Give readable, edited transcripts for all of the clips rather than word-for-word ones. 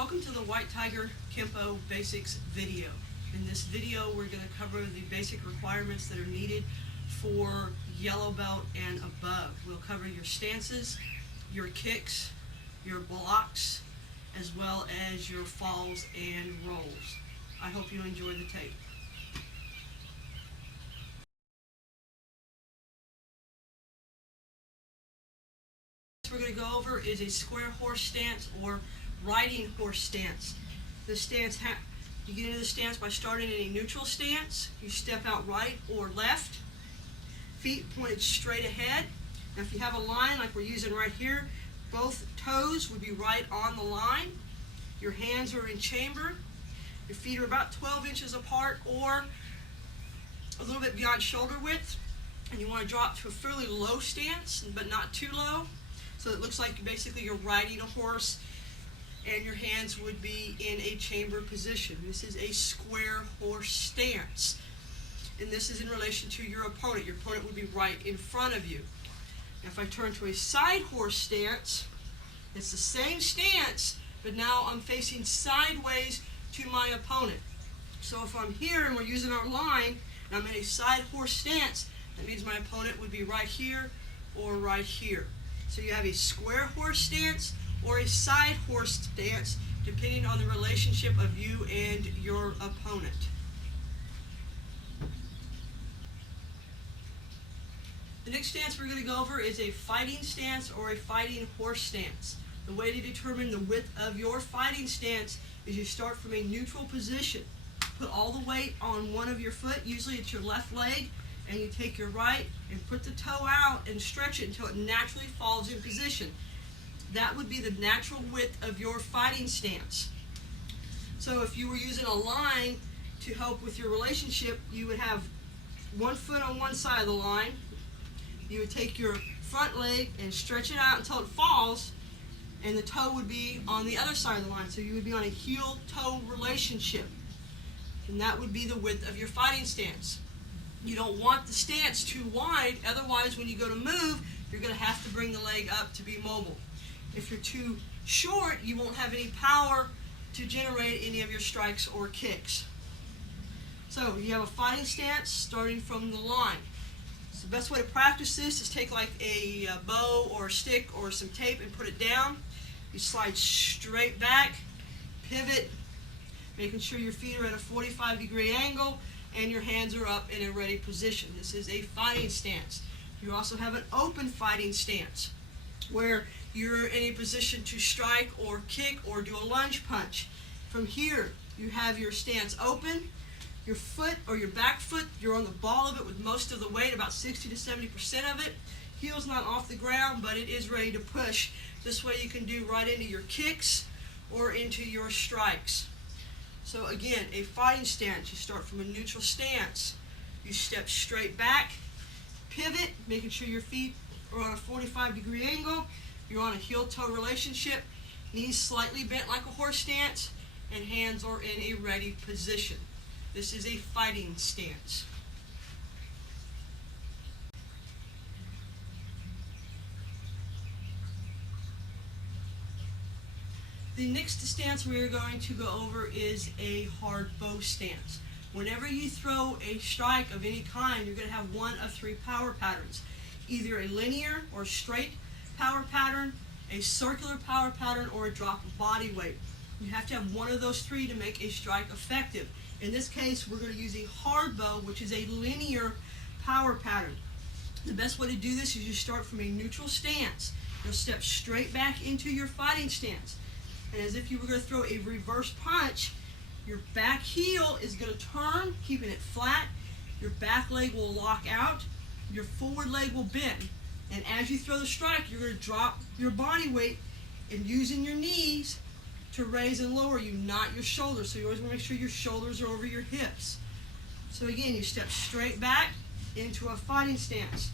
Welcome to the White Tiger Kenpo Basics video. In this video we're going to cover the basic requirements that are needed for yellow belt and above. We'll cover your stances, your kicks, your blocks, as well as your falls and rolls. I hope you enjoy the tape. What we're going to go over is a square horse stance or riding horse stance. The stance, you get into the stance by starting in a neutral stance. You step out right or left, feet pointed straight ahead. Now if you have a line like we're using right here, both toes would be right on the line. Your hands are in chamber. Your feet are about 12 inches apart or a little bit beyond shoulder width. And you want to drop to a fairly low stance, but not too low. So it looks like basically you're riding a horse and your hands would be in a chamber position. This is a square horse stance. And this is in relation to your opponent. Your opponent would be right in front of you. Now if I turn to a side horse stance, it's the same stance, but now I'm facing sideways to my opponent. So if I'm here and we're using our line, and I'm in a side horse stance, that means my opponent would be right here or right here. So you have a square horse stance or a side horse stance, depending on the relationship of you and your opponent. The next stance we're going to go over is a fighting stance or a fighting horse stance. The way to determine the width of your fighting stance is you start from a neutral position. Put all the weight on one of your foot, usually it's your left leg, and you take your right and put the toe out and stretch it until it naturally falls in position. That would be the natural width of your fighting stance. So if you were using a line to help with your relationship, you would have one foot on one side of the line. You would take your front leg and stretch it out until it falls, and the toe would be on the other side of the line. So you would be on a heel-toe relationship. And that would be the width of your fighting stance. You don't want the stance too wide, otherwise when you go to move, you're going to have to bring the leg up to be mobile. If you're too short, you won't have any power to generate any of your strikes or kicks. So you have a fighting stance starting from the line. So the best way to practice this is take like a bow or a stick or some tape and put it down. You slide straight back, pivot, making sure your feet are at a 45-degree angle and your hands are up in a ready position. This is a fighting stance. You also have an open fighting stance where you're in a position to strike or kick or do a lunge punch. From here, you have your stance open. Your foot or your back foot, you're on the ball of it with most of the weight, about 60 to 70% of it. Heel's not off the ground, but it is ready to push. This way you can do right into your kicks or into your strikes. So again, a fighting stance, you start from a neutral stance. You step straight back, pivot, making sure your feet are on a 45-degree angle. You're on a heel-toe relationship, knees slightly bent like a horse stance, and hands are in a ready position. This is a fighting stance. The next stance we are going to go over is a hard bow stance. Whenever you throw a strike of any kind, you're going to have one of three power patterns. Either a linear or straight power pattern, a circular power pattern, or a drop of body weight. You have to have one of those three to make a strike effective. In this case, we're going to use a hard bow, which is a linear power pattern. The best way to do this is you start from a neutral stance. You'll step straight back into your fighting stance. And as if you were going to throw a reverse punch, your back heel is going to turn, keeping it flat. Your back leg will lock out. Your forward leg will bend. And as you throw the strike, you're going to drop your body weight and using your knees to raise and lower you, not your shoulders. So you always want to make sure your shoulders are over your hips. So again, you step straight back into a fighting stance.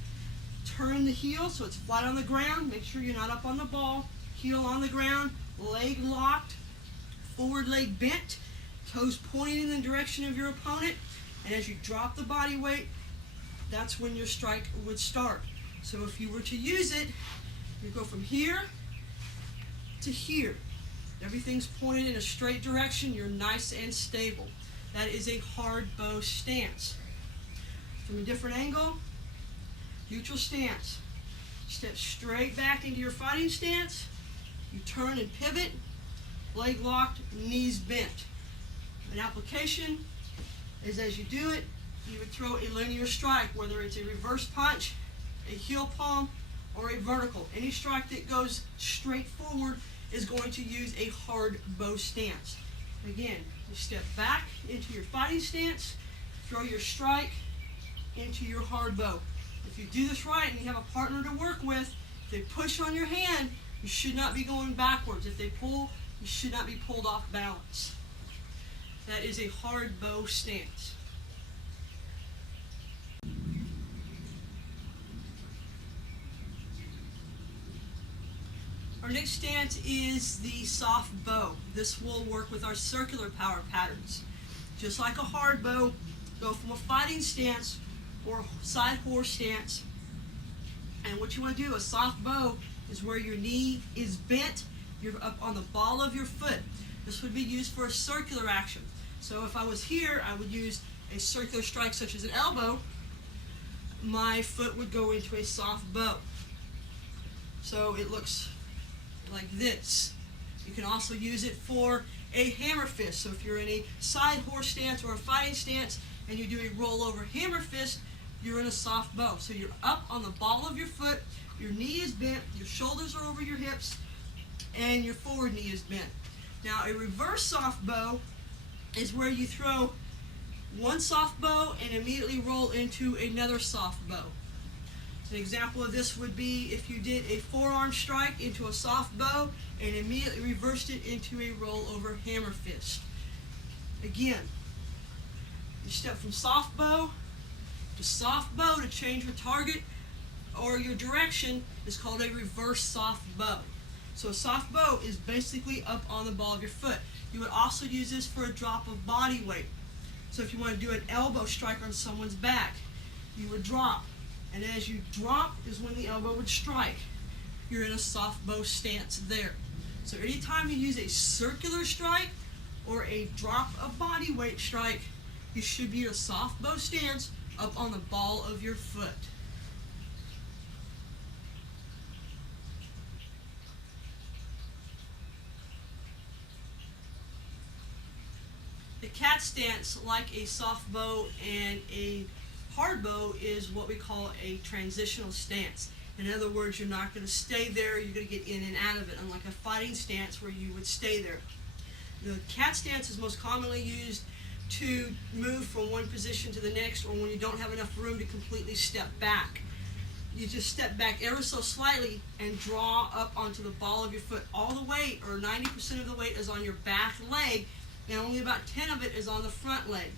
Turn the heel so it's flat on the ground. Make sure you're not up on the ball. Heel on the ground, leg locked, forward leg bent, toes pointing in the direction of your opponent. And as you drop the body weight, that's when your strike would start. So if you were to use it, you go from here to here. Everything's pointed in a straight direction. You're nice and stable. That is a hard bow stance. From a different angle, neutral stance. Step straight back into your fighting stance. You turn and pivot, leg locked, knees bent. An application is as you do it, you would throw a linear strike, whether it's a reverse punch, a heel palm, or a vertical. Any strike that goes straight forward is going to use a hard bow stance. Again, you step back into your fighting stance, throw your strike into your hard bow. If you do this right and you have a partner to work with, if they push on your hand, you should not be going backwards. If they pull, you should not be pulled off balance. That is a hard bow stance. Our next stance is the soft bow. This will work with our circular power patterns. Just like a hard bow, go from a fighting stance or side horse stance. And what you want to do, a soft bow, is where your knee is bent, you're up on the ball of your foot. This would be used for a circular action. So if I was here, I would use a circular strike such as an elbow. My foot would go into a soft bow. So it looks like this. You can also use it for a hammer fist. So if you're in a side horse stance or a fighting stance and you do a rollover hammer fist, you're in a soft bow. So you're up on the ball of your foot, your knee is bent, your shoulders are over your hips, and your forward knee is bent. Now a reverse soft bow is where you throw one soft bow and immediately roll into another soft bow. An example of this would be if you did a forearm strike into a soft bow and immediately reversed it into a rollover hammer fist. Again, you step from soft bow to soft bow to change your target or your direction is called a reverse soft bow. So a soft bow is basically up on the ball of your foot. You would also use this for a drop of body weight. So if you want to do an elbow strike on someone's back, you would drop. And as you drop is when the elbow would strike. You're in a soft bow stance there. So anytime you use a circular strike or a drop of body weight strike, you should be in a soft bow stance up on the ball of your foot. The cat stance, like a soft bow and a hard bow, is what we call a transitional stance. In other words, you're not going to stay there, you're going to get in and out of it, unlike a fighting stance where you would stay there. The cat stance is most commonly used to move from one position to the next, or when you don't have enough room to completely step back. You just step back ever so slightly and draw up onto the ball of your foot. All the weight, or 90% of the weight, is on your back leg, and only about 10 of it is on the front leg.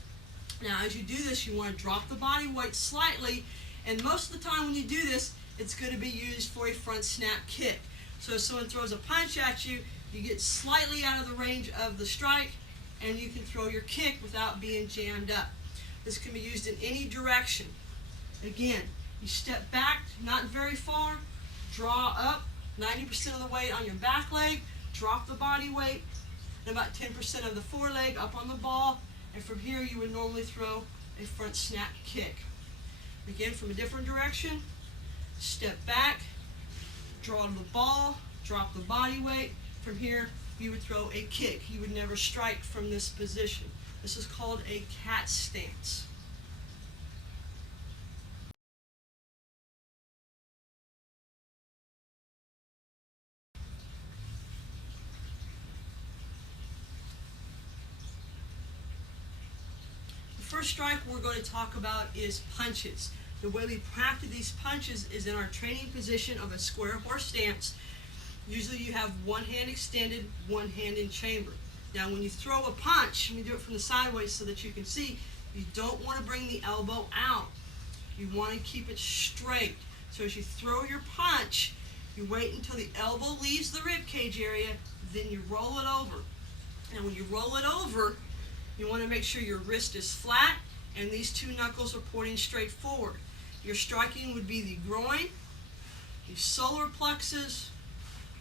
Now, as you do this, you want to drop the body weight slightly, and most of the time when you do this, it's going to be used for a front snap kick. So if someone throws a punch at you, you get slightly out of the range of the strike, and you can throw your kick without being jammed up. This can be used in any direction. Again, you step back, not very far, draw up, 90% of the weight on your back leg, drop the body weight, and about 10% of the foreleg up on the ball, and from here you would normally throw a front snap kick. Again, from a different direction, step back, draw to the ball, drop the body weight. From here, you would throw a kick. You would never strike from this position. This is called a cat stance. The first strike we're going to talk about is punches. The way we practice these punches is in our training position of a square horse stance. Usually you have one hand extended, one hand in chamber. Now when you throw a punch, let me do it from the sideways so that you can see, you don't want to bring the elbow out. You want to keep it straight. So as you throw your punch, you wait until the elbow leaves the rib cage area, then you roll it over. And when you roll it over, you want to make sure your wrist is flat and these two knuckles are pointing straight forward. Your striking would be the groin, the solar plexus,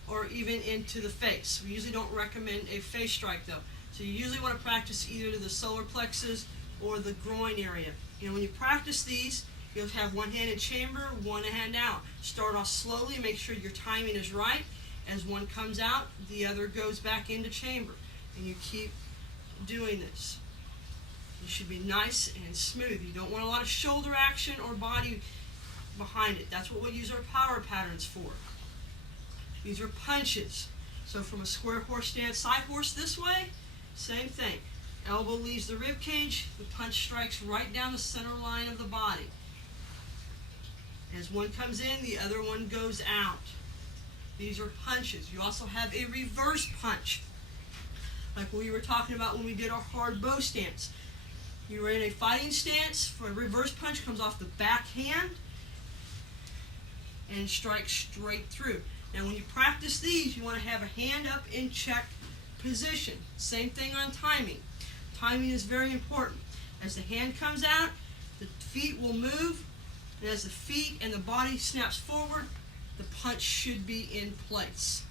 or even into the face. We usually don't recommend a face strike though. So you usually want to practice either to the solar plexus or the groin area. When you practice these, you'll have one hand in chamber, one hand out. Start off slowly, make sure your timing is right. As one comes out, the other goes back into chamber. And you keep doing this. It should be nice and smooth. You don't want a lot of shoulder action or body behind it. That's what we use our power patterns for. These are punches. So from a square horse stance, side horse this way, same thing. Elbow leaves the rib cage, the punch strikes right down the center line of the body. As one comes in, the other one goes out. These are punches. You also have a reverse punch, like we were talking about when we did our hard bow stance. You were in a fighting stance, for a reverse punch comes off the back hand and strikes straight through. Now when you practice these, you want to have a hand up in check position. Same thing on timing. Timing is very important. As the hand comes out, the feet will move, and as the feet and the body snaps forward, the punch should be in place.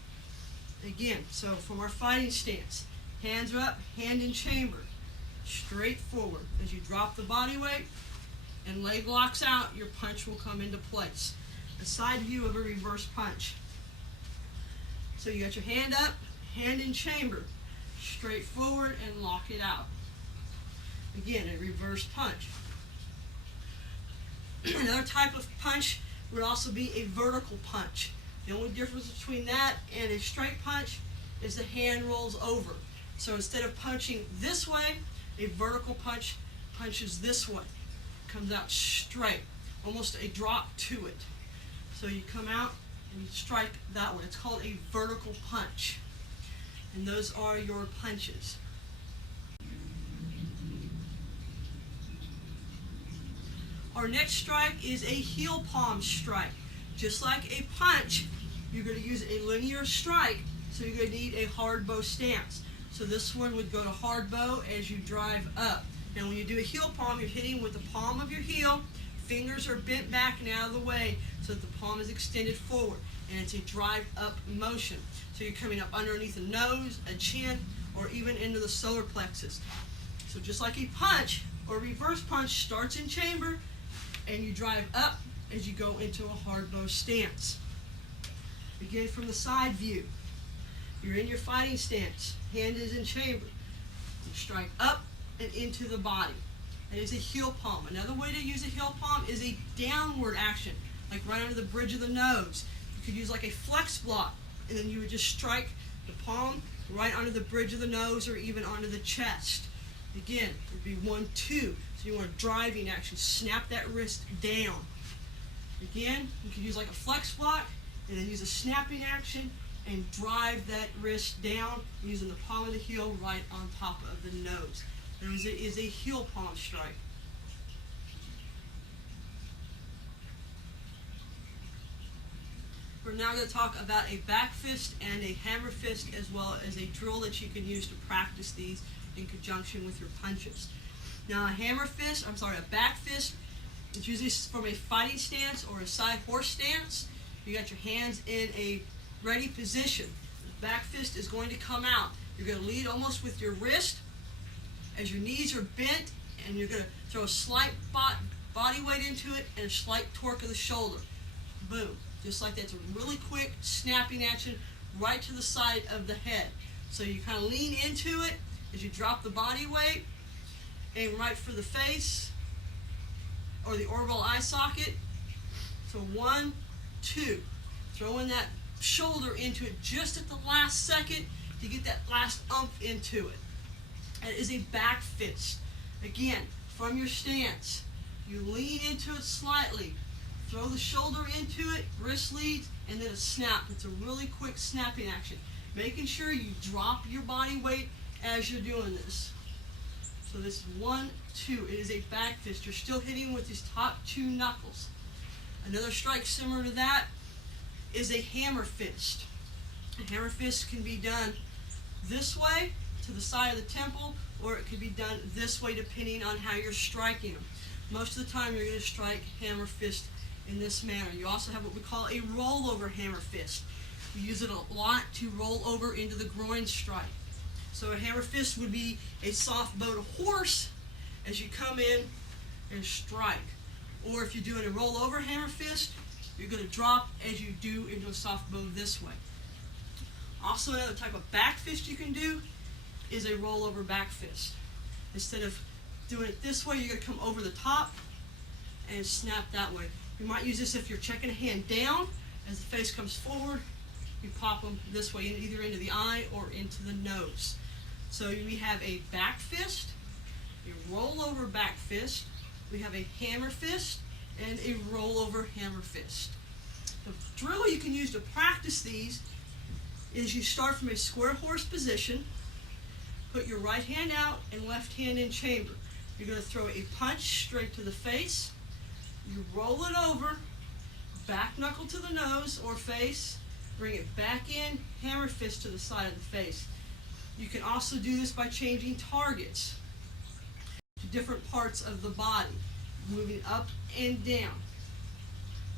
Again, so from our fighting stance, hands are up, hand in chamber, straight forward. As you drop the body weight and leg locks out, your punch will come into place. A side view of a reverse punch. So you got your hand up, hand in chamber, straight forward and lock it out. Again, a reverse punch. Another type of punch would also be a vertical punch. The only difference between that and a straight punch is the hand rolls over. So instead of punching this way, a vertical punch punches this way. Comes out straight, almost a drop to it. So you come out and you strike that way. It's called a vertical punch. And those are your punches. Our next strike is a heel palm strike. Just like a punch, you're going to use a linear strike, so you're going to need a hard bow stance. So this one would go to hard bow as you drive up. Now when you do a heel palm, you're hitting with the palm of your heel, fingers are bent back and out of the way so that the palm is extended forward, and it's a drive up motion. So you're coming up underneath the nose, a chin, or even into the solar plexus. So just like a punch or reverse punch starts in chamber, and you drive up as you go into a hard bow stance. Begin from the side view. You're in your fighting stance. Hand is in chamber. You strike up and into the body. That is a heel palm. Another way to use a heel palm is a downward action, like right under the bridge of the nose. You could use like a flex block, and then you would just strike the palm right under the bridge of the nose or even onto the chest. Again, it would be 1, 2. So you want a driving action. Snap that wrist down. Again, you could use like a flex block and then use a snapping action and drive that wrist down using the palm of the heel right on top of the nose. There is a heel palm strike. We're now going to talk about a back fist and a hammer fist, as well as a drill that you can use to practice these in conjunction with your punches. Now a back fist, it's usually from a fighting stance or a side horse stance. You got your hands in a ready position. The back fist is going to come out. You're going to lead almost with your wrist as your knees are bent, and you're going to throw a slight body weight into it and a slight torque of the shoulder. Boom. Just like that. It's a really quick snapping action right to the side of the head. So you kind of lean into it as you drop the body weight, aim right for the face or the orbital eye socket. So 1, 2. Throw in that shoulder into it just at the last second to get that last umph into it. That is a back fist. Again, from your stance, you lean into it slightly, throw the shoulder into it, wrist leads, and then a snap. It's a really quick snapping action. Making sure you drop your body weight as you're doing this. So this is 1, 2. It is a back fist. You're still hitting with these top 2 knuckles. Another strike similar to that is a hammer fist. A hammer fist can be done this way to the side of the temple, or it could be done this way depending on how you're striking them. Most of the time you're going to strike hammer fist in this manner. You also have what we call a rollover hammer fist. We use it a lot to roll over into the groin strike. So a hammer fist would be a soft bow to horse as you come in and strike. Or if you're doing a roll over hammer fist, you're going to drop as you do into a soft bow this way. Also, another type of back fist you can do is a roll over back fist. Instead of doing it this way, you're going to come over the top and snap that way. You might use this if you're checking a hand down. As the face comes forward, you pop them this way, either into the eye or into the nose. So we have a back fist, a roll over back fist, we have a hammer fist, and a roll over hammer fist. The drill you can use to practice these is you start from a square horse position, put your right hand out and left hand in chamber. You're going to throw a punch straight to the face, you roll it over, back knuckle to the nose or face, bring it back in, hammer fist to the side of the face. You can also do this by changing targets to different parts of the body, moving up and down.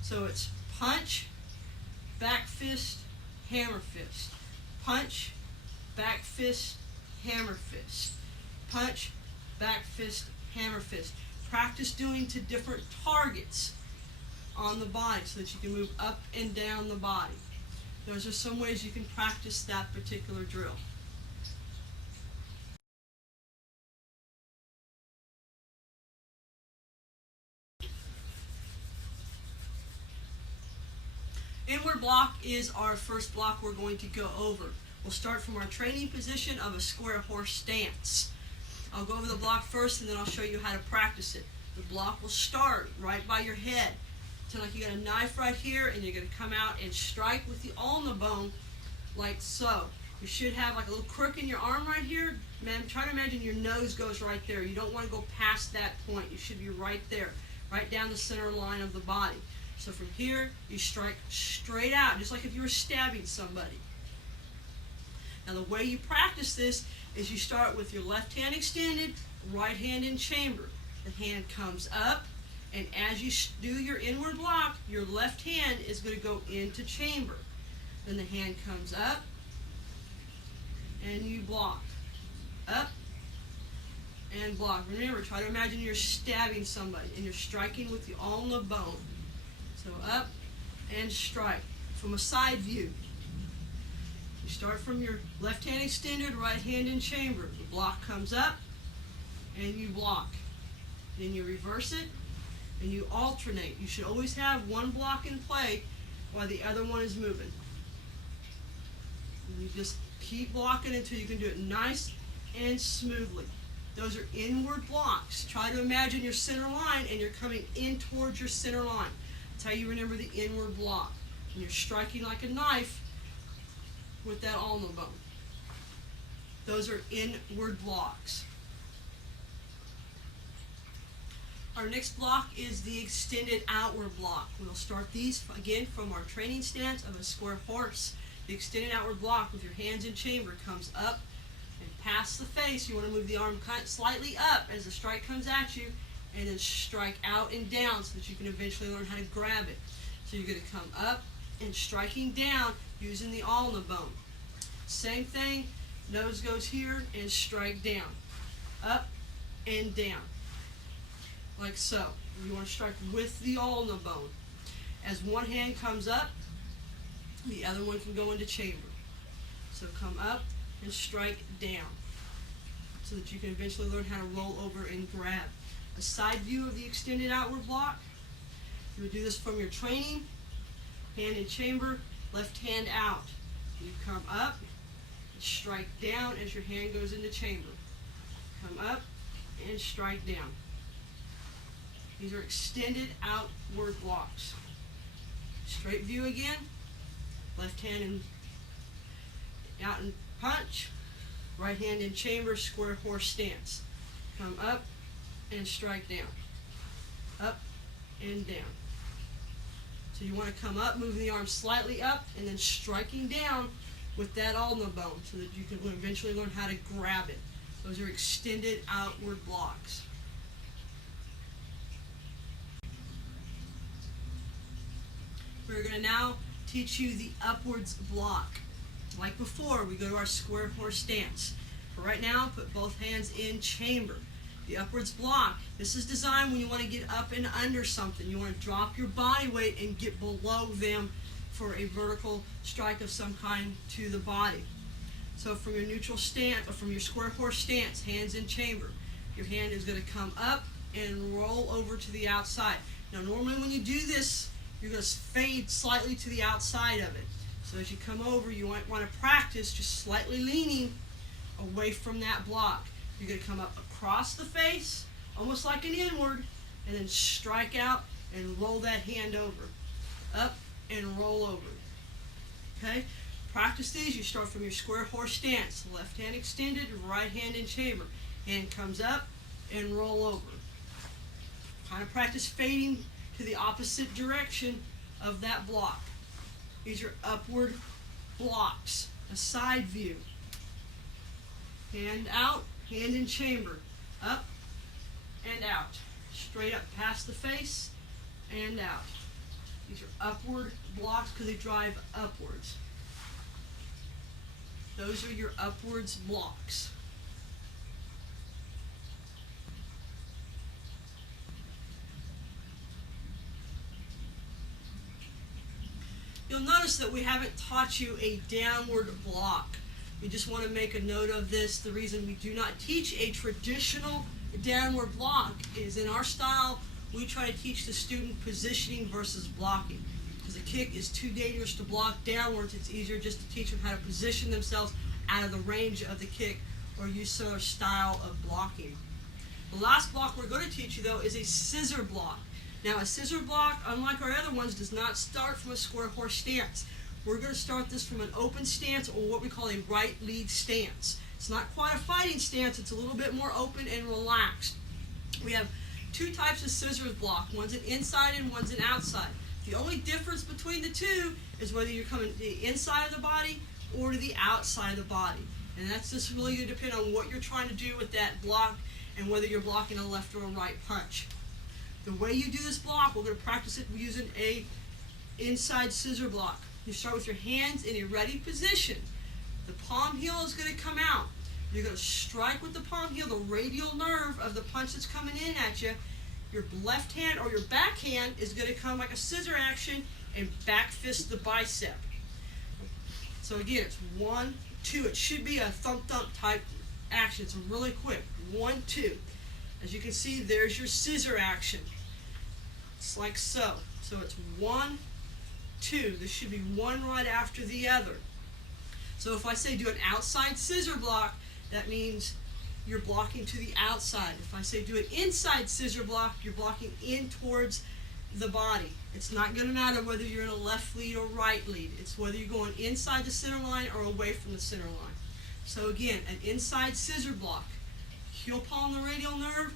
So it's punch, back fist, hammer fist. Punch, back fist, hammer fist. Punch, back fist, hammer fist. Practice doing to different targets on the body so that you can move up and down the body. Those are some ways you can practice that particular drill. Inward block is our first block we're going to go over. We'll start from our training position of a square horse stance. I'll go over the block first and then I'll show you how to practice it. The block will start right by your head. Pretend like you got a knife right here and you're going to come out and strike with the ulna bone like so. You should have like a little crook in your arm right here. Man, try to imagine your nose goes right there. You don't want to go past that point. You should be right there, right down the center line of the body. So from here, you strike straight out, just like if you were stabbing somebody. Now the way you practice this is you start with your left hand extended, right hand in chamber. The hand comes up, and as you do your inward block, your left hand is going to go into chamber. Then the hand comes up, and you block. Up, and block. Remember, try to imagine you're stabbing somebody, and you're striking with the ulna bone. So up and strike from a side view. You start from your left hand extended, right hand in chamber. The block comes up and you block. Then you reverse it and you alternate. You should always have one block in play while the other one is moving. And you just keep blocking until you can do it nice and smoothly. Those are inward blocks. Try to imagine your center line and you're coming in towards your center line. That's how you remember the inward block. And you're striking like a knife with that ulna bone. Those are inward blocks. Our next block is the extended outward block. We'll start these again from our training stance of a square horse. The extended outward block with your hands in chamber comes up and past the face. You want to move the arm slightly up as the strike comes at you, and then strike out and down so that you can eventually learn how to grab it. So you're going to come up and striking down using the ulna bone. Same thing, nose goes here and strike down. Up and down. Like so. You want to strike with the ulna bone. As one hand comes up, the other one can go into chamber. So come up and strike down so that you can eventually learn how to roll over and grab. A side view of the extended outward block. You would do this from your training. Hand in chamber, left hand out. You come up and strike down as your hand goes into chamber. Come up and strike down. These are extended outward blocks. Straight view again. Left hand in, out and punch. Right hand in chamber, square horse stance. Come up and strike down. Up and down. So you want to come up, moving the arm slightly up, and then striking down with that ulna bone so that you can eventually learn how to grab it. Those are extended outward blocks. We're going to now teach you the upwards block. Like before, we go to our square horse stance. For right now, put both hands in chamber. The upwards block, this is designed when you want to get up and under something. You want to drop your body weight and get below them for a vertical strike of some kind to the body. So from your neutral stance, or from your square horse stance, hands in chamber, your hand is going to come up and roll over to the outside. Now normally when you do this, you're going to fade slightly to the outside of it. So as you come over, you might want to practice just slightly leaning away from that block. You're going to come up across the face, almost like an inward, and then strike out and roll that hand over. Up and roll over. Okay? Practice these. You start from your square horse stance. Left hand extended, right hand in chamber. Hand comes up and roll over. Kind of practice fading to the opposite direction of that block. These are upward blocks. A side view. Hand out, hand in chamber. Up and out. Straight up past the face and out. These are upward blocks because they drive upwards. Those are your upwards blocks. You'll notice that we haven't taught you a downward block. We just want to make a note of this. The reason we do not teach a traditional downward block is in our style, we try to teach the student positioning versus blocking. Because a kick is too dangerous to block downwards, it's easier just to teach them how to position themselves out of the range of the kick or use some style of blocking. The last block we're going to teach you though is a scissor block. Now a scissor block, unlike our other ones, does not start from a square horse stance. We're going to start this from an open stance, or what we call a right lead stance. It's not quite a fighting stance, it's a little bit more open and relaxed. We have two types of scissors block. One's an inside and one's an outside. The only difference between the two is whether you're coming to the inside of the body or to the outside of the body. And that's just really going to depend on what you're trying to do with that block and whether you're blocking a left or a right punch. The way you do this block, we're going to practice it using a inside scissor block. You start with your hands in a ready position. The palm heel is going to come out. You're going to strike with the palm heel, the radial nerve of the punch that's coming in at you. Your left hand or your back hand is going to come like a scissor action and back fist the bicep. So again, it's 1, 2. It should be a thump type action. It's really quick. 1, 2. As you can see, there's your scissor action. It's like so. So it's 1, 2. This should be one right after the other. So if I say do an outside scissor block, that means you're blocking to the outside. If I say do an inside scissor block, you're blocking in towards the body. It's not going to matter whether you're in a left lead or right lead. It's whether you're going inside the center line or away from the center line. So again, an inside scissor block. Heel palm the radial nerve,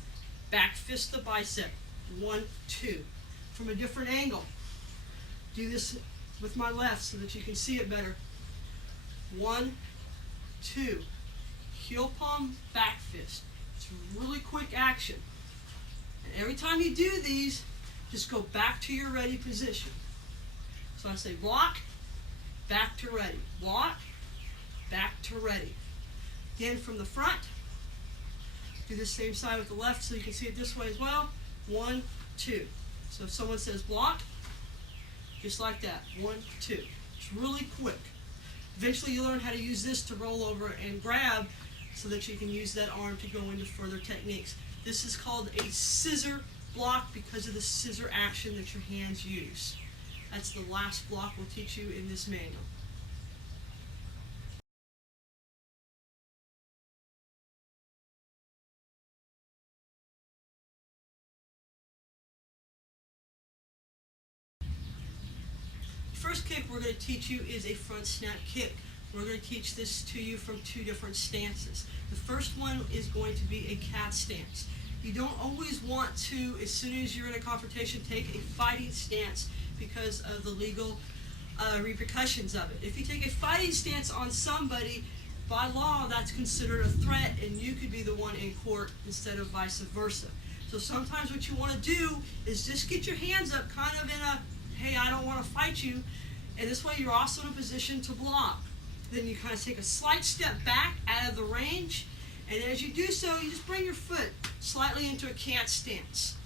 back fist the bicep. 1, 2. From a different angle. Do this with my left so that you can see it better. 1, 2. Heel palm, back fist. It's really quick action. And every time you do these, just go back to your ready position. So I say block, back to ready. Block, back to ready. Again from the front. Do the same side with the left so you can see it this way as well. 1, 2. So if someone says block, just like that. 1, 2. It's really quick. Eventually you learn how to use this to roll over and grab so that you can use that arm to go into further techniques. This is called a scissor block because of the scissor action that your hands use. That's the last block we'll teach you in this manual. First kick we're going to teach you is a front snap kick. We're going to teach this to you from 2 different stances. The first one is going to be a cat stance. You don't always want to, as soon as you're in a confrontation, take a fighting stance because of the legal repercussions of it. If you take a fighting stance on somebody, by law that's considered a threat and you could be the one in court instead of vice versa. So sometimes what you want to do is just get your hands up kind of in a, hey, I don't want to fight you, And this way you're also in a position to block. Then you kind of take a slight step back out of the range, and as you do so, you just bring your foot slightly into a can't stance,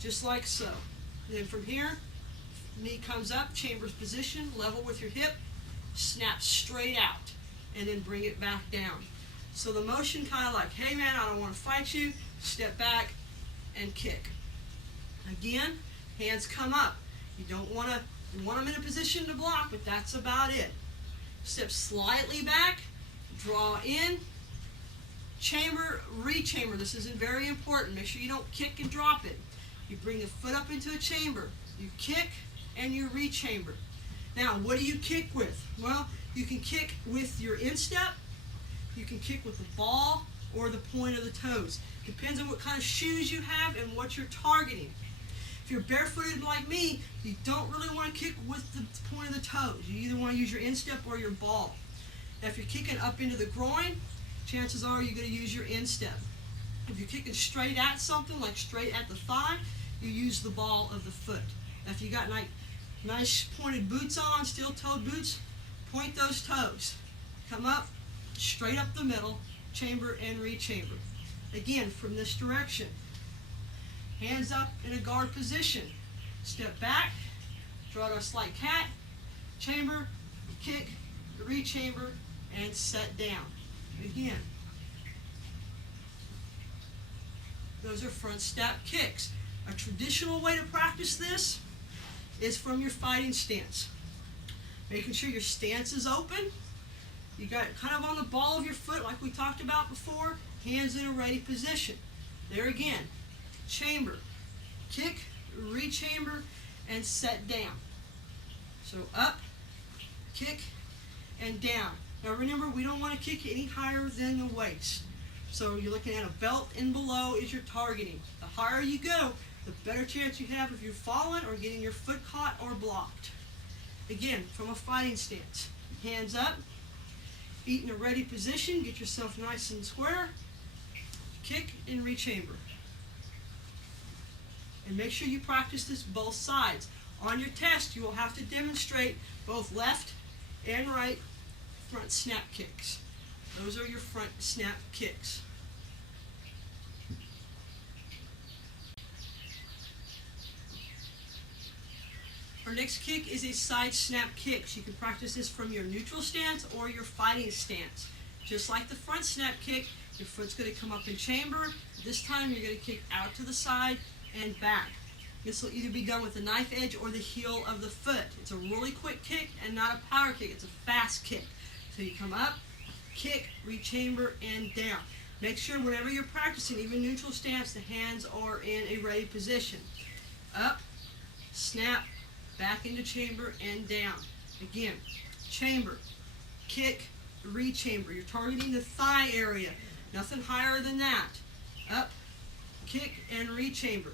just like so. And then from here, knee comes up, chamber's position, level with your hip, snap straight out, and then bring it back down. So the motion kind of like, hey man, I don't want to fight you, step back and kick. Again, hands come up. You want them in a position to block, but that's about it. Step slightly back, draw in, chamber, re-chamber. This is very important. Make sure you don't kick and drop it. You bring the foot up into a chamber, you kick, and you re-chamber. Now, what do you kick with? Well, you can kick with your instep, you can kick with the ball, or the point of the toes. Depends on what kind of shoes you have and what you're targeting. If you're barefooted like me, you don't really want to kick with the point of the toes. You either want to use your instep or your ball. Now, if you're kicking up into the groin, chances are you're going to use your instep. If you're kicking straight at something, like straight at the thigh, you use the ball of the foot. Now, if you got nice pointed boots on, steel-toed boots, point those toes. Come up, straight up the middle, chamber and re-chamber. Again, from this direction. Hands up in a guard position. Step back, draw to a slight cat, chamber, kick, re-chamber, and set down. Again. Those are front step kicks. A traditional way to practice this is from your fighting stance. Making sure your stance is open. You got it kind of on the ball of your foot like we talked about before. Hands in a ready position. There again. Chamber, kick, re-chamber, and set down. So up, kick, and down. Now remember, we don't want to kick any higher than the waist. So you're looking at a belt and below is your targeting. The higher you go, the better chance you have of you falling or getting your foot caught or blocked. Again, from a fighting stance. Hands up, feet in a ready position, get yourself nice and square, kick and re-chamber. And make sure you practice this both sides. On your test, you will have to demonstrate both left and right front snap kicks. Those are your front snap kicks. Our next kick is a side snap kick. So you can practice this from your neutral stance or your fighting stance. Just like the front snap kick, your foot's going to come up in chamber. This time you're going to kick out to the side and back. This will either be done with the knife edge or the heel of the foot. It's a really quick kick and not a power kick. It's a fast kick. So you come up, kick, re-chamber, and down. Make sure whenever you're practicing, even neutral stance, the hands are in a ready position. Up, snap, back into chamber, and down. Again, chamber, kick, re-chamber. You're targeting the thigh area. Nothing higher than that. Up, kick, and re-chamber.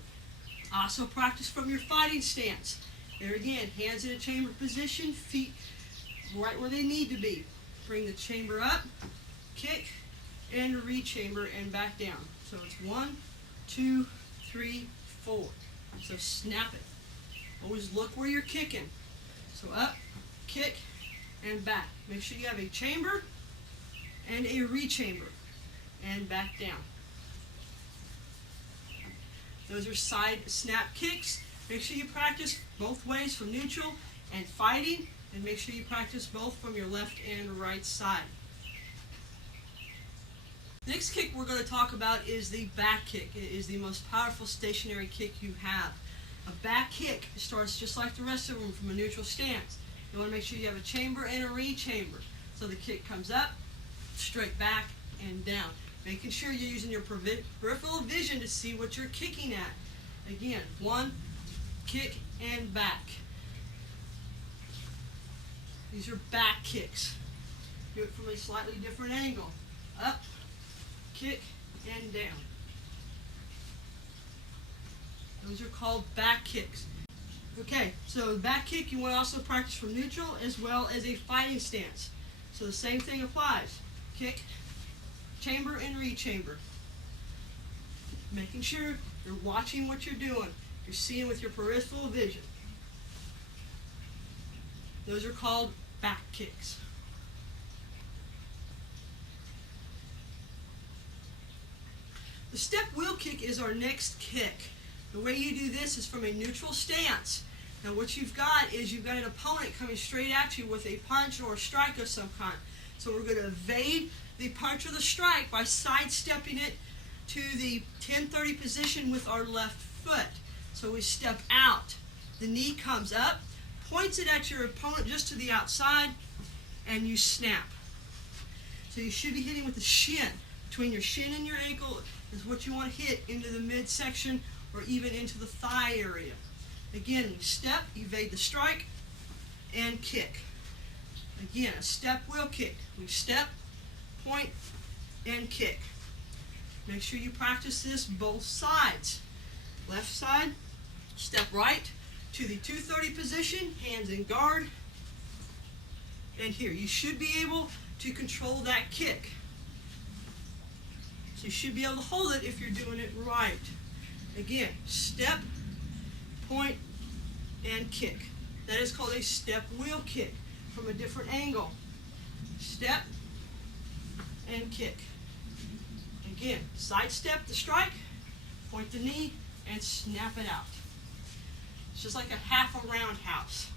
Also practice from your fighting stance. There again, hands in a chamber position, feet right where they need to be. Bring the chamber up, kick, and re-chamber, and back down. So it's 1, 2, 3, 4. So snap it. Always look where you're kicking. So up, kick, and back. Make sure you have a chamber and a re-chamber, and back down. Those are side snap kicks. Make sure you practice both ways from neutral and fighting, and make sure you practice both from your left and right side. Next kick we're going to talk about is the back kick. It is the most powerful stationary kick you have. A back kick starts just like the rest of them from a neutral stance. You want to make sure you have a chamber and a re-chamber. So the kick comes up, straight back, and down. Making sure you're using your peripheral vision to see what you're kicking at. Again, 1, kick, and back. These are back kicks. Do it from a slightly different angle. Up, kick, and down. Those are called back kicks. Okay, so the back kick you want to also practice from neutral as well as a fighting stance. So the same thing applies. Kick, chamber, and re-chamber. Making sure you're watching what you're doing. You're seeing with your peripheral vision. Those are called back kicks. The step wheel kick is our next kick. The way you do this is from a neutral stance. Now what you've got is you've got an opponent coming straight at you with a punch or a strike of some kind. So we're going to evade the punch or the strike by sidestepping it to the 10-30 position with our left foot. So we step out. The knee comes up, points it at your opponent just to the outside, and you snap. So you should be hitting with the shin. Between your shin and your ankle is what you want to hit into the midsection or even into the thigh area. Again, we step, evade the strike, and kick. Again, a step wheel kick. We step, point, and kick. Make sure you practice this both sides. Left side, step right to the 230 position, hands in guard. And here, you should be able to control that kick. So you should be able to hold it if you're doing it right. Again, step, point, and kick. That is called a step wheel kick from a different angle. Step and kick. Again, sidestep the strike, point the knee, and snap it out. It's just like a half a roundhouse.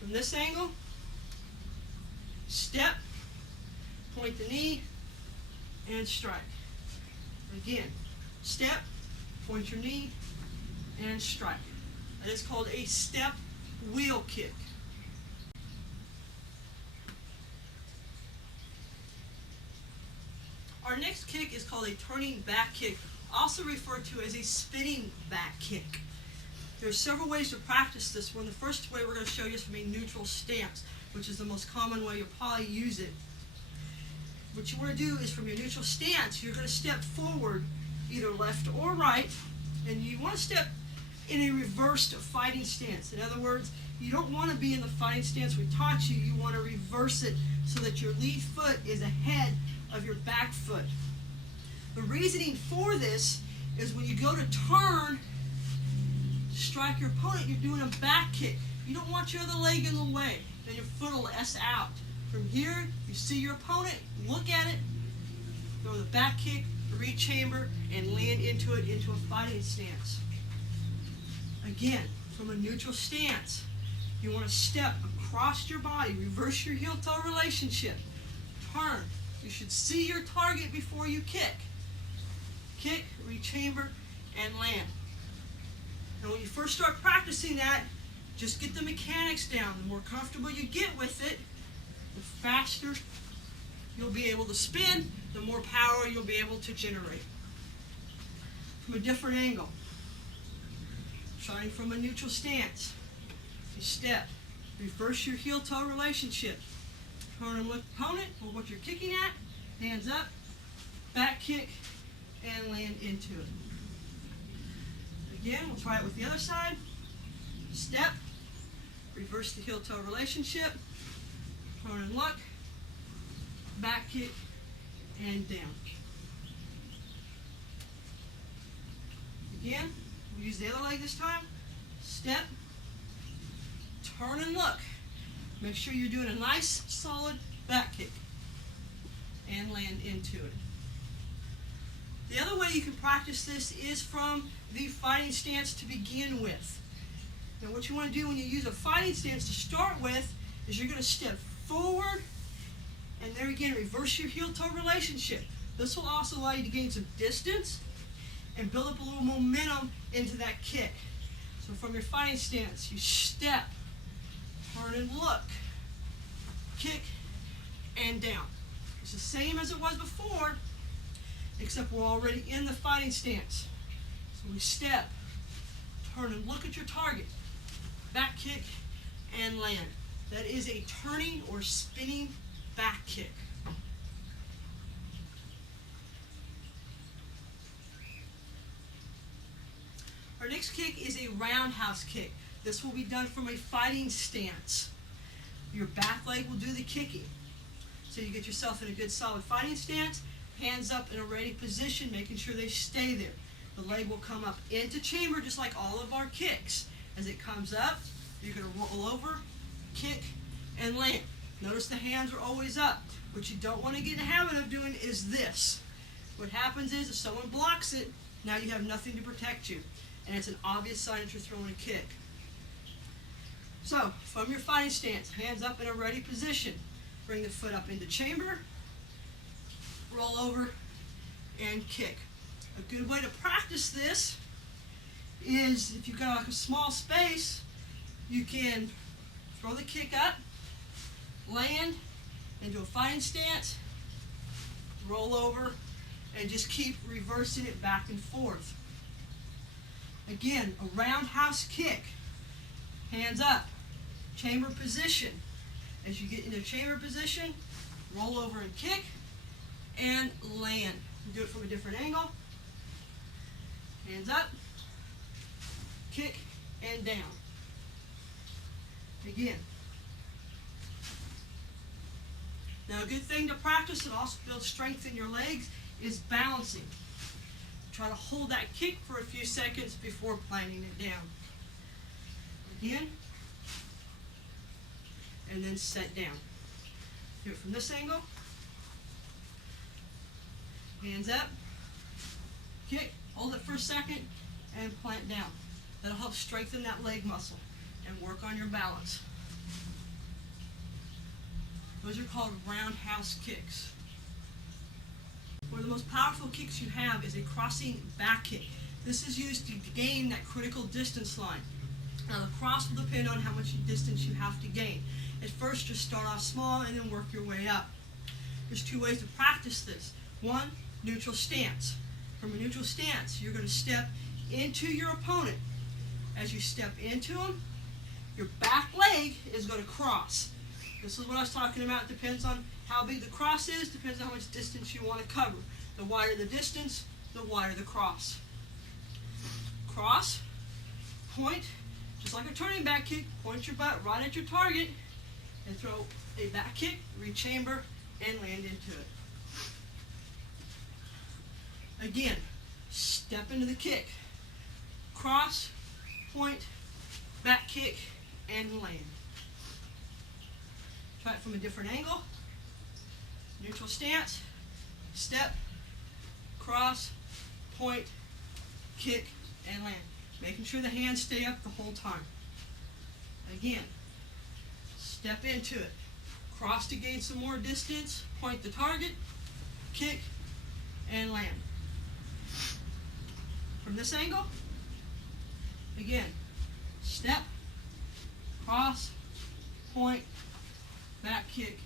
From this angle, step, point the knee, and strike. Again, step, point your knee, and strike. That is called a step wheel kick. Our next kick is called a turning back kick, also referred to as a spinning back kick. There are several ways to practice this one. The first way we're going to show you is from a neutral stance, which is the most common way you'll probably use it. What you want to do is from your neutral stance, you're going to step forward, either left or right, and you want to step in a reversed fighting stance. In other words, you don't want to be in the fighting stance we taught you. You want to reverse it so that your lead foot is ahead of your back foot. The reasoning for this is when you go to turn, strike your opponent, you're doing a back kick. You don't want your other leg in the way. Then your foot will S out. From here, you see your opponent, look at it, throw the back kick, rechamber, and land into it into a fighting stance. Again, from a neutral stance, you want to step across your body, reverse your heel-toe relationship, turn. You should see your target before you kick. Kick, rechamber, and land. And when you first start practicing that, just get the mechanics down. The more comfortable you get with it, the faster you'll be able to spin, the more power you'll be able to generate. From a different angle, starting from a neutral stance, you step, reverse your heel-toe relationship, turn and look opponent for what you're kicking at, hands up, back kick, and land into it. Again, we'll try it with the other side. Step, reverse the heel-toe relationship, turn and look, back kick, and down. Again, we'll use the other leg this time. Step, turn and look. Make sure you're doing a nice, solid back kick, and land into it. The other way you can practice this is from the fighting stance to begin with. Now what you want to do when you use a fighting stance to start with is you're going to step forward and there again reverse your heel-toe relationship. This will also allow you to gain some distance and build up a little momentum into that kick. So from your fighting stance, you step, turn and look, kick, and down. It's the same as it was before, except we're already in the fighting stance. So we step, turn and look at your target, back kick, and land. That is a turning or spinning back kick. Our next kick is a roundhouse kick. This will be done from a fighting stance. Your back leg will do the kicking. So you get yourself in a good solid fighting stance, hands up in a ready position, making sure they stay there. The leg will come up into chamber just like all of our kicks. As it comes up, You're going to roll over, kick, and land. Notice the hands are always up. What you don't want to get in the habit of doing is this. What happens is if someone blocks it, now you have nothing to protect you. And it's an obvious sign that you're throwing a kick. So, from your fighting stance, hands up in a ready position. Bring the foot up into chamber, roll over, and kick. A good way to practice this is if you've got like a small space, you can throw the kick up, land into a fighting stance, roll over, and just keep reversing it back and forth. Again, a roundhouse kick. Hands up, chamber position. As you get into chamber position, roll over and kick, and land. Do it from a different angle. Hands up, kick, and down. Again. Now a good thing to practice and also build strength in your legs is balancing. Try to hold that kick for a few seconds before planting it down. Again, and then set down. Do it from this angle. Hands up, kick, hold it for a second, and plant down. That'll help strengthen that leg muscle and work on your balance. Those are called roundhouse kicks. One of the most powerful kicks you have is a crossing back kick. This is used to gain that critical distance line. Now the cross will depend on how much distance you have to gain. At first just start off small and then work your way up. There's two ways to practice this. One, neutral stance. From a neutral stance, you're going to step into your opponent. As you step into him, your back leg is going to cross. This is what I was talking about. It depends on how big the cross is, depends on how much distance you want to cover. The wider the distance, the wider the cross. Cross, point, just like a turning back kick, point your butt right at your target and throw a back kick, rechamber, and land into it. Again, step into the kick. Cross, point, back kick, and land. Try it from a different angle. Neutral stance, step, cross, point, kick, and land. Making sure the hands stay up the whole time. Again, step into it. Cross to gain some more distance, point the target, kick, and land. From this angle, again, step, cross, point, back kick,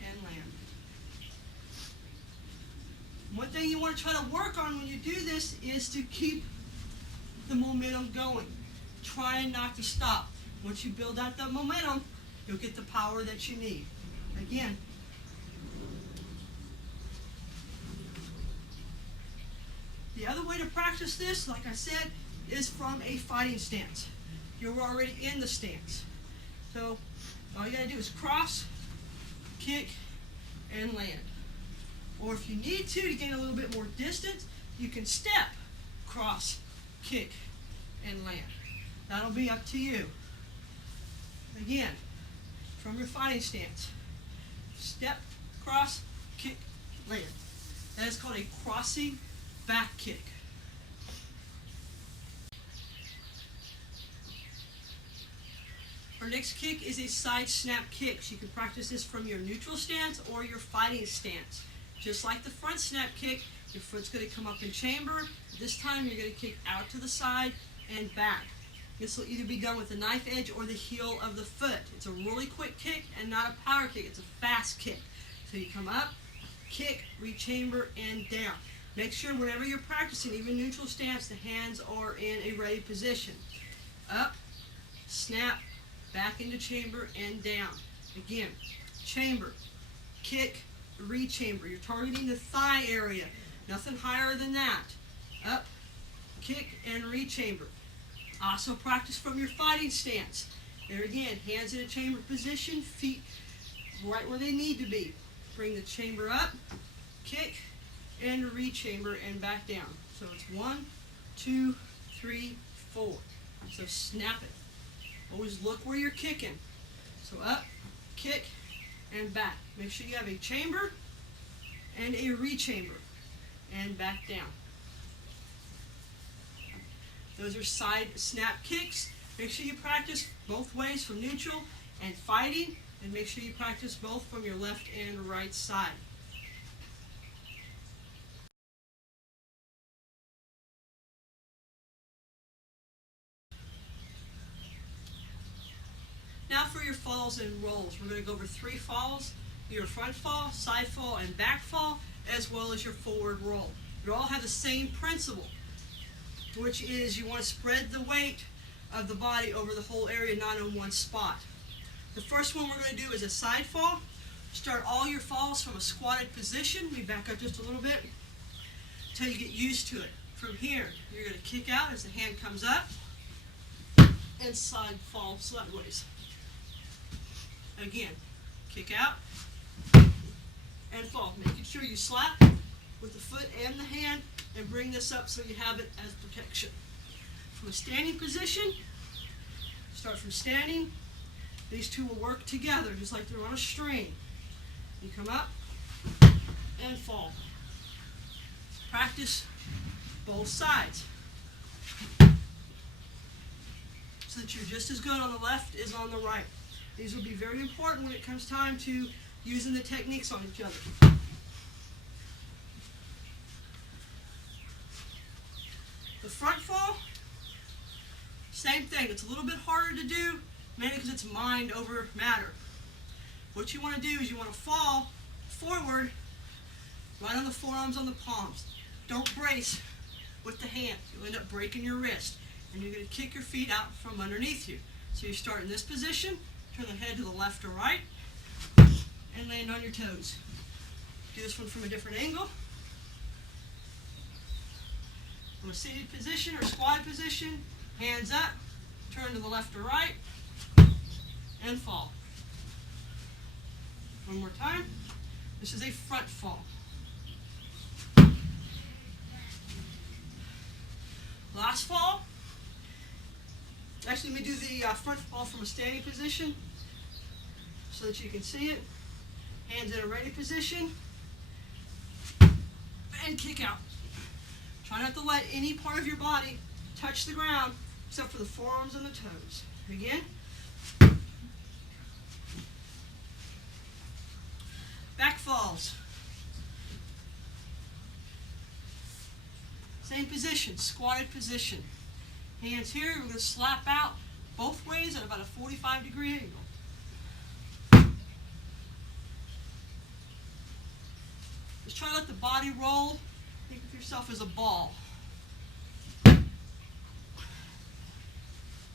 and land. One thing you want to try to work on when you do this is to keep the momentum going. Try not to stop. Once you build out that momentum, you'll get the power that you need. Again, the other way to practice this, like I said, is from a fighting stance. You're already in the stance. So all you gotta do is cross, kick, and land. Or if you need to gain a little bit more distance, you can step, cross, kick, and land. That'll be up to you. Again, from your fighting stance, step, cross, kick, land. That is called a crossing back kick. Our next kick is a side snap kick. So you can practice this from your neutral stance or your fighting stance. Just like the front snap kick, your foot's going to come up in chamber. This time you're going to kick out to the side and back. This will either be done with the knife edge or the heel of the foot. It's a really quick kick and not a power kick. It's a fast kick. So you come up, kick, rechamber, and down. Make sure whenever you're practicing, even neutral stance, the hands are in a ready position. Up, snap, back into chamber, and down. Again, chamber, kick, rechamber. You're targeting the thigh area. Nothing higher than that. Up, kick, and rechamber. Also practice from your fighting stance. There again, hands in a chamber position, feet right where they need to be. Bring the chamber up, kick, and rechamber, and back down. So it's 1, 2, 3, 4. So snap it. Always look where you're kicking. So up, kick, and back. Make sure you have a chamber and a rechamber. And back down. Those are side snap kicks. Make sure you practice both ways from neutral and fighting. And make sure you practice both from your left and right side. Now for your falls and rolls. We're going to go over 3 falls. Your front fall, side fall, and back fall, as well as your forward roll. You all have the same principle, which is you want to spread the weight of the body over the whole area, not in one spot. The first one we're going to do is a side fall. Start all your falls from a squatted position. We back up just a little bit until you get used to it. From here, you're going to kick out as the hand comes up and side fall sideways. Again, kick out and fall. Making sure you slap with the foot and the hand and bring this up so you have it as protection. From a standing position, start from standing. These two will work together just like they're on a string. You come up and fall. Practice both sides so that you're just as good on the left as on the right. These will be very important when it comes time to using the techniques on each other. The front fall, same thing. It's a little bit harder to do, mainly because it's mind over matter. What you want to do is you want to fall forward, right on the forearms, on the palms. Don't brace with the hands. You'll end up breaking your wrist. And you're going to kick your feet out from underneath you. So you start in this position, turn the head to the left or right, and land on your toes. Do this one from a different angle. From a seated position or squatted position, hands up, turn to the left or right, and fall. One more time. This is a front fall. Last fall. Actually, let me do the front fall from a standing position so that you can see it. Hands in a ready position. And kick out. Try not to let any part of your body touch the ground except for the forearms and the toes. Again. Back falls. Same position, squatted position. Hands here, we're going to slap out both ways at about a 45-degree angle. Just try to let the body roll. Think of yourself as a ball.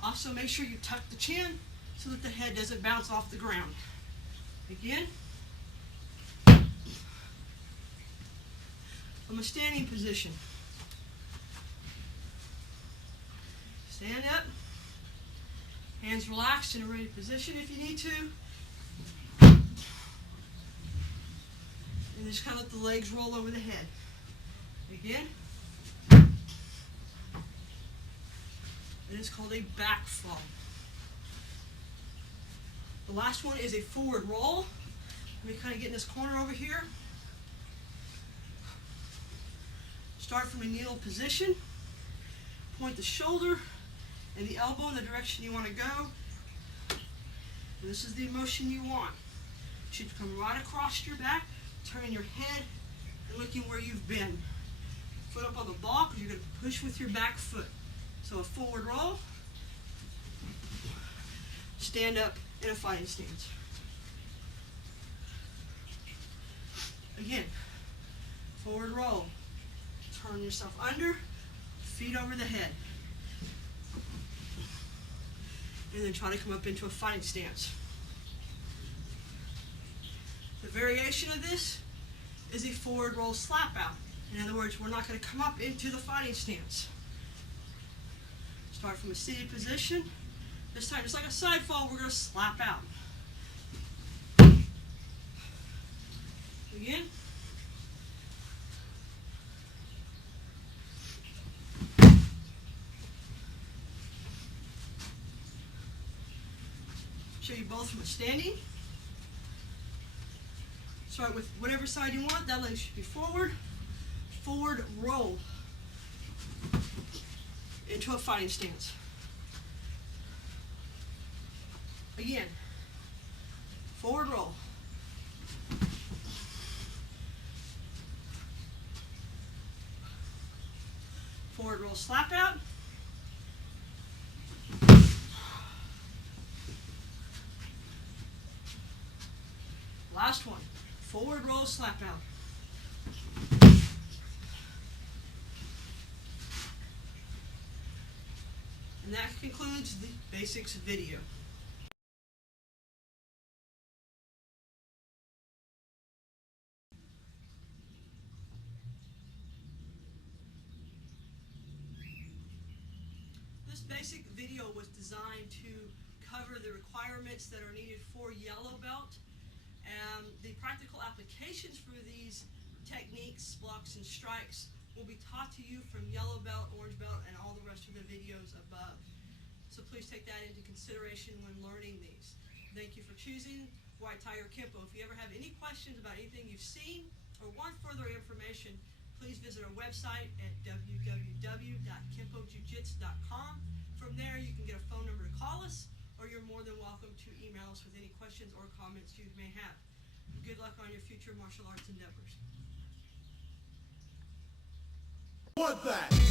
Also, make sure you tuck the chin so that the head doesn't bounce off the ground. Again. From a standing position. Stand up. Hands relaxed in a ready position if you need to. And just kind of let the legs roll over the head. Again. And it's called a back fall. The last one is a forward roll. Let me kind of get in this corner over here. Start from a kneel position. Point the shoulder and the elbow in the direction you want to go. And this is the motion you want. You should come right across your back, turning your head and looking where you've been. Foot up on the ball because you're going to push with your back foot. So a forward roll. Stand up in a fighting stance. Again, forward roll. Turn yourself under, feet over the head. And then try to come up into a fighting stance. The variation of this is a forward roll slap out. In other words, we're not going to come up into the fighting stance. Start from a seated position. This time, just like a side fall, we're going to slap out. Again. Show you both from a standing. Start with whatever side you want. That leg should be forward. Forward roll into a fighting stance. Again, forward roll. Forward roll, slap out. Last one, forward roll, slap out. And that concludes the basics video. This basic video was designed to cover the requirements that are needed for yellow belt, and the practical applications for these techniques, blocks, and strikes will be taught to you from yellow belt, orange belt, and all the rest of the videos above. So please take that into consideration when learning these. Thank you for choosing White Tiger Kenpo. If you ever have any questions about anything you've seen or want further information, please visit our website at www.kenpojujitsu.com. From there, you can get a phone number to call us, or you're more than welcome to email us with any questions or comments you may have. Good luck on your future martial arts endeavors. What that?